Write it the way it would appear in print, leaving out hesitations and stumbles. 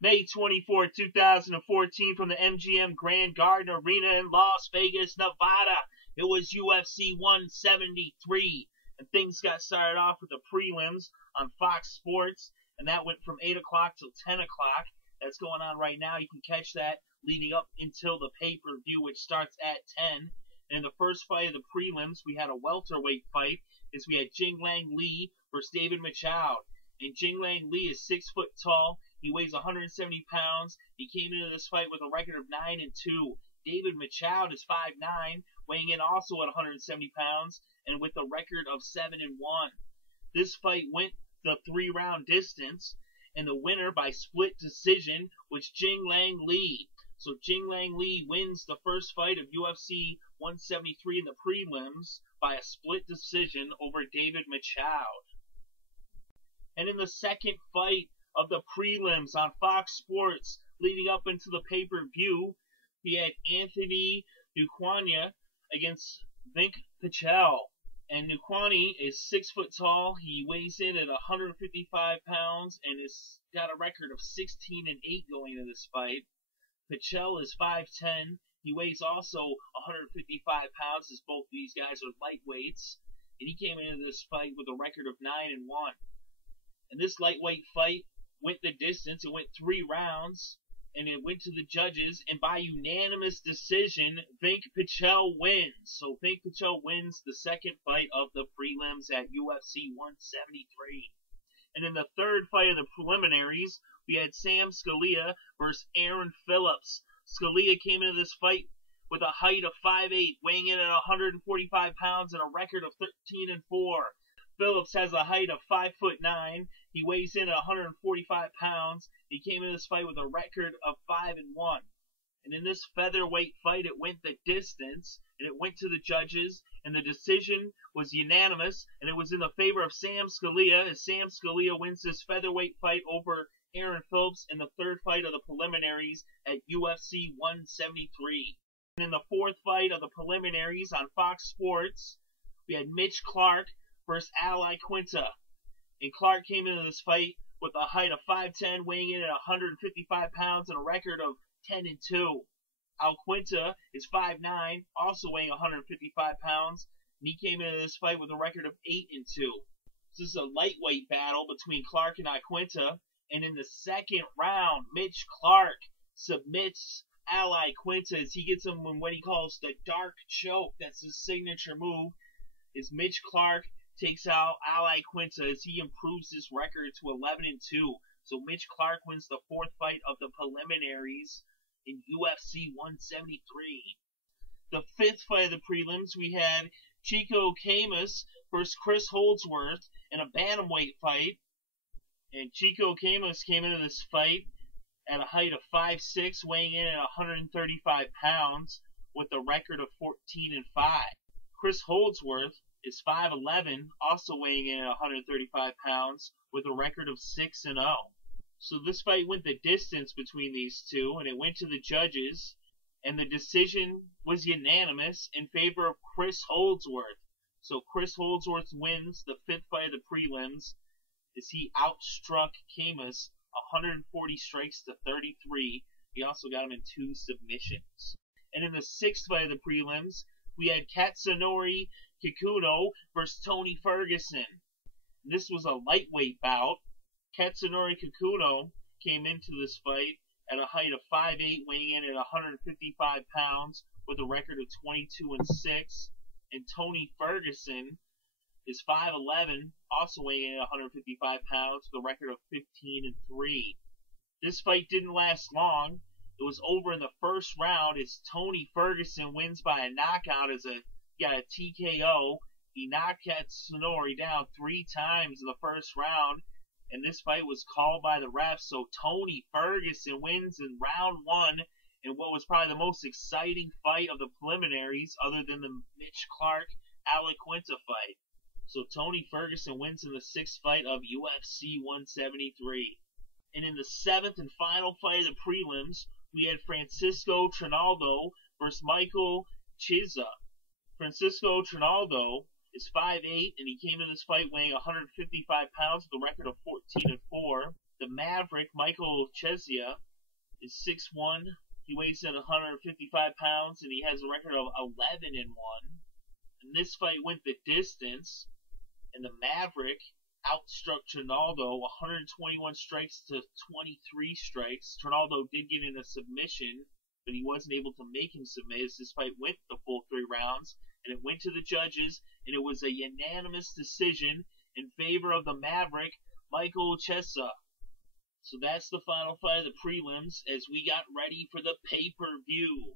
May 24, 2014, from the MGM Grand Garden Arena in Las Vegas, Nevada. It was UFC 173, and things got started off with the prelims on Fox Sports, and that went from 8 o'clock till 10 o'clock. That's going on right now. You can catch that leading up until the pay-per-view, which starts at 10. And in the first fight of the prelims, we had a welterweight fight, as we had Jingliang versus David Michaud. And Jingliang is 6 foot tall. He weighs 170 pounds. He came into this fight with a record of 9-2. David Michaud is 5'9", weighing in also at 170 pounds, and with a record of 7-1. This fight went the 3-round distance, and the winner by split decision was Jingliang. So Jingliang wins the first fight of UFC 173 in the prelims by a split decision over David Michaud. And in the second fight of the prelims on Fox Sports leading up into the pay-per-view, he had Njokuani against Vinc Pichel. And Njokuani is 6 foot tall. He weighs in at 155 pounds and has got a record of 16-8 going into this fight. Pichel is 5'10". He weighs also 155 pounds, as both these guys are lightweights. And he came into this fight with a record of 9-1. And this lightweight fight went the distance. It went 3 rounds, and it went to the judges, and by unanimous decision, Vinc Pichel wins. So Vinc Pichel wins the second fight of the prelims at UFC 173. And in the third fight of the preliminaries, we had Sicillia versus Phillips. Sicillia came into this fight with a height of 5'8", weighing in at 145 pounds and a record of 13-4. Phillips has a height of 5'9". He weighs in at 145 pounds. He came in this fight with a record of 5-1. And in this featherweight fight, it went the distance, and it went to the judges, and the decision was unanimous, and it was in the favor of Sicillia, as Sicillia wins this featherweight fight over Phillips in the third fight of the preliminaries at UFC 173. And in the fourth fight of the preliminaries on Fox Sports, we had Mitch Clarke versus Iaquinta. And Clarke came into this fight with a height of 5'10", weighing in at 155 pounds and a record of 10-2. Iaquinta is 5'9", also weighing 155 pounds, and he came into this fight with a record of 8-2. So this is a lightweight battle between Clarke and Iaquinta, and in the second round, Mitch Clarke submits Iaquinta as he gets him in what he calls the dark choke. That's his signature move, is Mitch Clarke takes out Iaquinta as he improves his record to 11-2. So Mitch Clarke wins the fourth fight of the preliminaries in UFC 173. The fifth fight of the prelims, we had Chico Camus versus Chris Holdsworth in a Bantamweight fight. And Chico Camus came into this fight at a height of 5'6", weighing in at 135 pounds with a record of 14-5. Chris Holdsworth is 5'11", also weighing in at 135 pounds with a record of 6-0. So this fight went the distance between these two, and it went to the judges, and the decision was unanimous in favor of Chris Holdsworth. So Chris Holdsworth wins the fifth fight of the prelims as he outstruck Camus 140 strikes to 33. He also got him in 2 submissions. And in the sixth fight of the prelims, we had Katsunori Kikuno versus Tony Ferguson. This was a lightweight bout. Katsunori Kikuno came into this fight at a height of 5'8", weighing in at 155 pounds with a record of 22-6. And Tony Ferguson is 5'11", also weighing in at 155 pounds with a record of 15-3. This fight didn't last long. It was over in the first round as Tony Ferguson wins by a knockout as a TKO. He knocked Katsunori down 3 times in the first round, and this fight was called by the refs. So Tony Ferguson wins in round 1 in what was probably the most exciting fight of the preliminaries other than the Mitch Clarke Iaquinta fight. So Tony Ferguson wins in the sixth fight of UFC 173. And in the seventh and final fight of the prelims, we had Francisco Trinaldo versus Michaud Chiesa. Francisco Trinaldo is 5'8", and he came in this fight weighing 155 pounds with a record of 14-4. The Maverick, Michaud Chiesa, is 6'1". He weighs in 155 pounds, and he has a record of 11-1. And this fight went the distance, and the Maverick outstruck Trinaldo 121 strikes to 23 strikes. Trinaldo did get in a submission, but he wasn't able to make him submit as this fight went the full 3 rounds, and it went to the judges, and it was a unanimous decision in favor of the Maverick, Michaud Chiesa. So that's the final fight of the prelims as we got ready for the pay-per-view.